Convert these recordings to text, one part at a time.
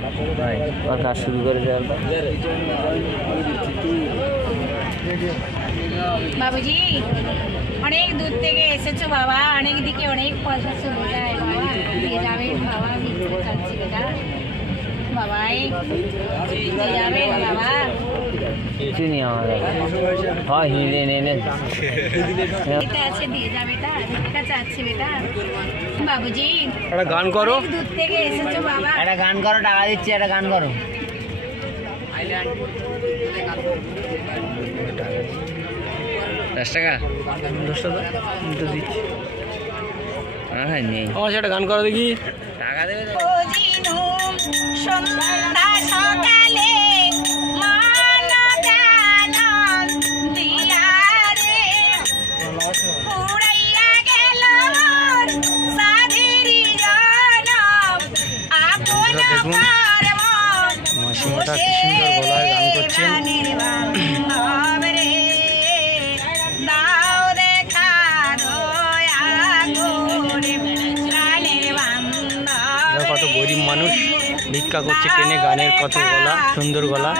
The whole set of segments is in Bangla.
और काज शुरू करे बाबूजी अनेक दूर থেকে এসেছো বাবা অনেক দিকে অনেক পয়সা চলে যায় বাবা দিয়ে যাবে বাবা আমি চাচ্ছি বেটা বাবা এই দিয়ে যাবে বাবা কিছু নেই আমাদের হ্যাঁ হিলে নেনে এটা আছে দিয়ে যাবে বেটা এটা চাচ্ছি বেটা বাবুজি একটা গান করো দূর থেকে এসেছো বাবা একটা গান করো টাকা দিচ্ছি একটা গান করো 10 টাকা 10 টাকা তো দিচ্ছি হ্যাঁ নেই আমার একটা গান করো দেখি টাকা দেবে ও জিনু সন্ধ্যা সকালে মান গান দিয়া রে উড়াইয়া গেল সাধেরি জনম আপন পরম মাসিমাটা কি সুন্দর গলায় গান করছেন কত গরিব মানুষ ভিক্ষা করছে টেনে গানের কত গলা সুন্দর গলা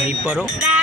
हेल्प करो।